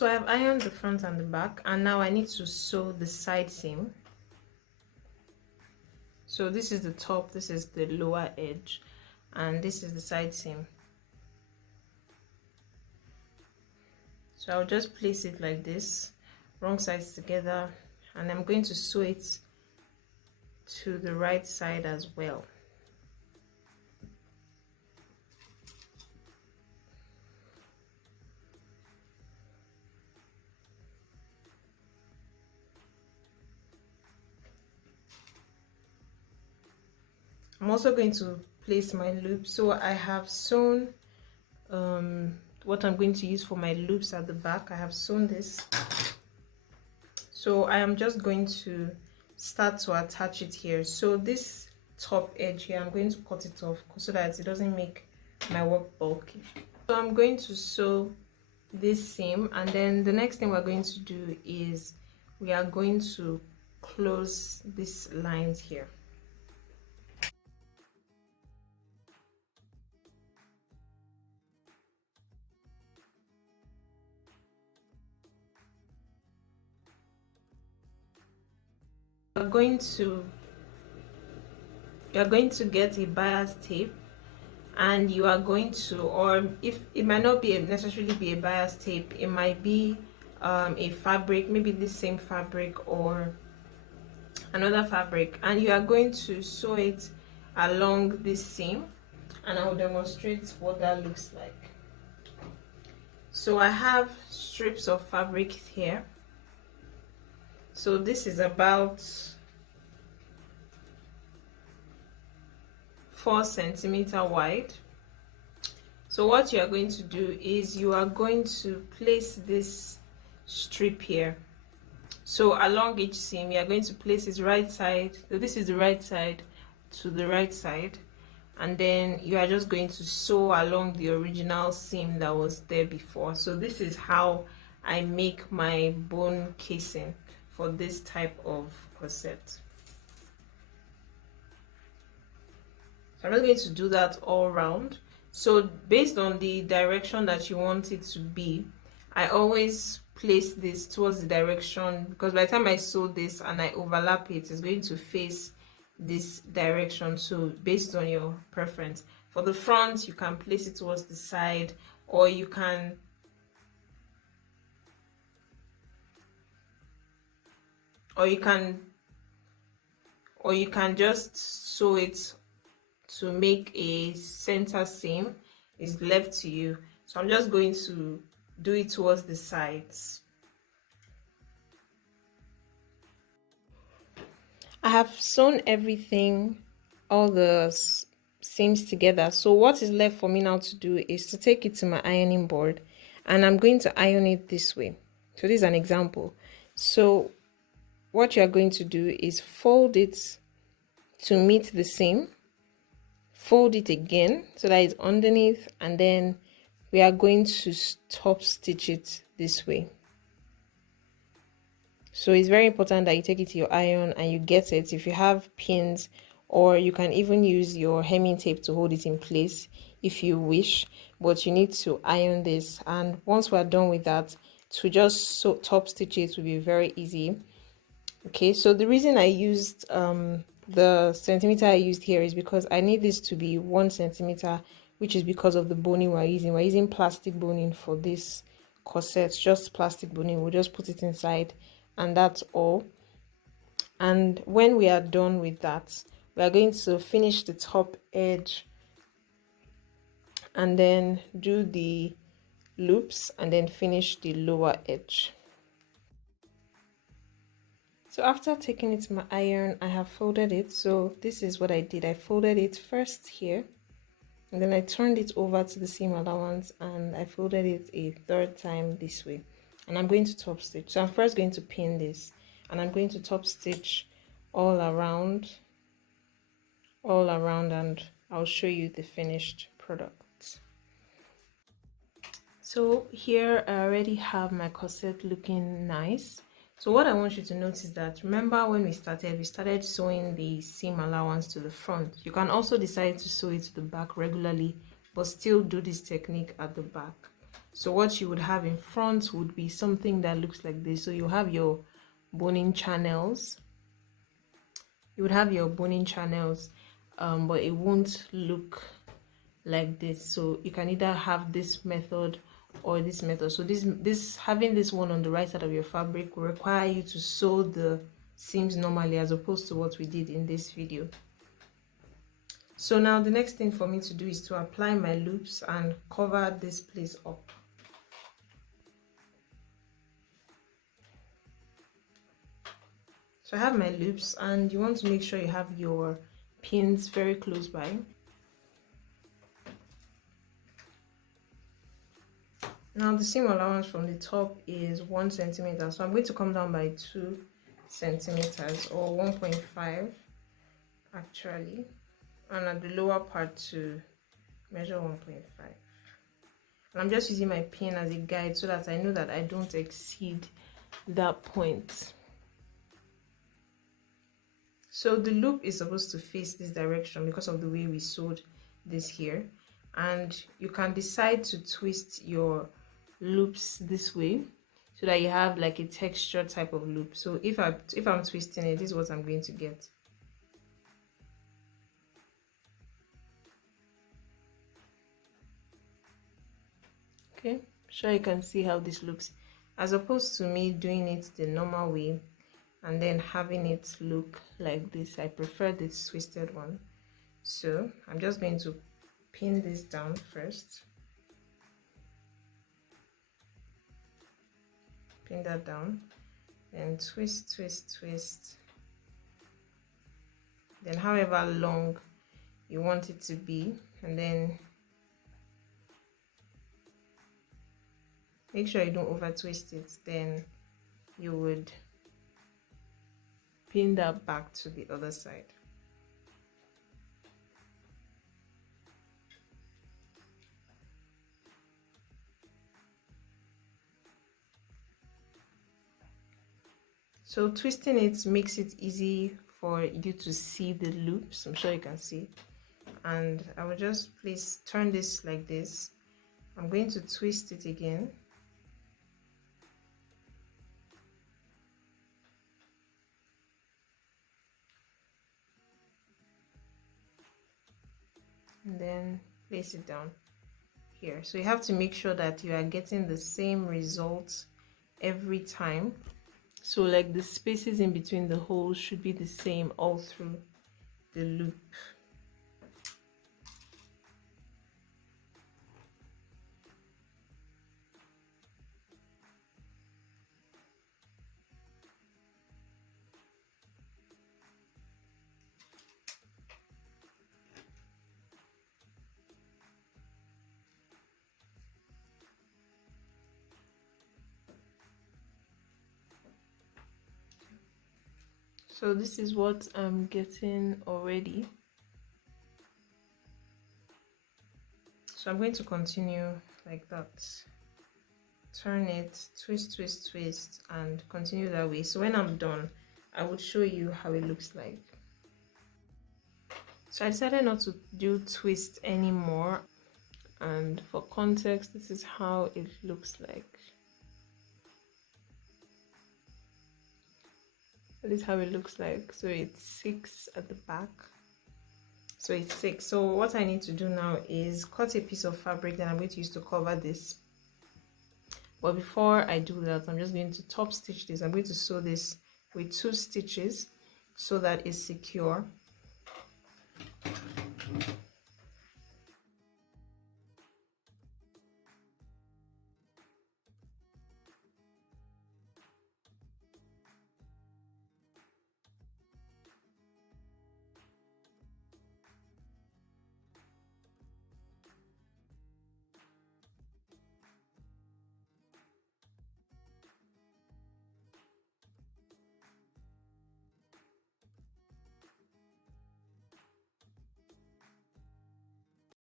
So I have ironed the front and the back, and now I need to sew the side seam. So this is the top, this is the lower edge, and this is the side seam. So I'll just place it like this, wrong sides together, and I'm going to sew it to the right side as well. I'm also going to place my loop. So I have sewn what I'm going to use for my loops at the back. I have sewn this. So I am just going to start to attach it here. So this top edge here, I'm going to cut it off so that it doesn't make my work bulky. So I'm going to sew this seam, and then the next thing we're going to do is we are going to close these lines here. You're going to get a bias tape, and you are going to, or if it might not be necessarily be a bias tape, it might be a fabric, maybe the same fabric or another fabric, and you are going to sew it along this seam, and I will demonstrate what that looks like. So I have strips of fabric here. So this is about 4 centimeters wide. So what you are going to do is you are going to place this strip here. So along each seam, you are going to place it right side. So this is the right side to the right side, and then you are just going to sew along the original seam that was there before. So this is how I make my bone casing for this type of corset. So I'm not going to do that all around. So based on the direction that you want it to be, I always place this towards the direction, because by the time I sew this and I overlap it, it's going to face this direction. So based on your preference, for the front you can place it towards the side, or you can just sew it to make a center seam. Is left to you. So I'm just going to do it towards the sides. I have sewn everything, all the seams together. So what is left for me now to do is to take it to my ironing board, and I'm going to iron it this way. So this is an example. So what you are going to do is fold it to meet the seam, fold it again so that it's underneath, and then we are going to top stitch it this way. So it's very important that you take it to your iron and you get it. If you have pins, or you can even use your hemming tape to hold it in place if you wish, but you need to iron this. And once we're done with that, to just top stitch it will be very easy. Okay, so the reason I used the centimeter I used here is because I need this to be 1 centimeter, which is because of the boning we're using. We're using plastic boning for this corset, just plastic boning. We'll just put it inside, and that's all. And when we are done with that, we are going to finish the top edge and then do the loops and then finish the lower edge. So after taking it to my iron, I have folded it. So this is what I did. I folded it first here, and then I turned it over to the seam allowance, and I folded it a third time this way. And I'm going to top stitch. So I'm first going to pin this, and I'm going to top stitch all around, and I'll show you the finished product. So here I already have my corset looking nice. So what I want you to notice is that, remember when we started sewing the seam allowance to the front. You can also decide to sew it to the back regularly, but still do this technique at the back. So what you would have in front would be something that looks like this. So you have your boning channels. You would have your boning channels, but it won't look like this. So you can either have this method or this method. So this having this one on the right side of your fabric will require you to sew the seams normally, as opposed to what we did in this video. So now the next thing for me to do is to apply my loops and cover this place up. So I have my loops, and you want to make sure you have your pins very close by. Now the seam allowance from the top is 1 centimeter, so I'm going to come down by 2 centimeters, or 1.5 actually, and at the lower part to measure 1.5. And I'm just using my pin as a guide so that I know that I don't exceed that point. So the loop is supposed to face this direction because of the way we sewed this here, and you can decide to twist your loops this way so that you have like a texture type of loop. So if I'm twisting it, this is what I'm going to get. Okay, sure you can see how this looks, as opposed to me doing it the normal way and then having it look like this. I prefer this twisted one. So I'm just going to pin this down first. Pin that down, then twist, twist, twist. Then however long you want it to be, and then make sure you don't over twist it. Then you would pin that back to the other side. So twisting it makes it easy for you to see the loops. I'm sure you can see. And I will just turn this like this. I'm going to twist it again. And then place it down here. So you have to make sure that you are getting the same result every time. So like the spaces in between the holes should be the same all through the loop. So this is what I'm getting already. So I'm going to continue like that. Turn it, twist, twist, twist, and continue that way. So when I'm done, I would show you how it looks like. So I decided not to do twist anymore, and for context, this is how it looks like. This is how it looks like. So it's 6 at the back. So it's 6. So what I need to do now is cut a piece of fabric that I'm going to use to cover this. But before I do that, I'm just going to top stitch this. I'm going to sew this with 2 stitches so that it's secure.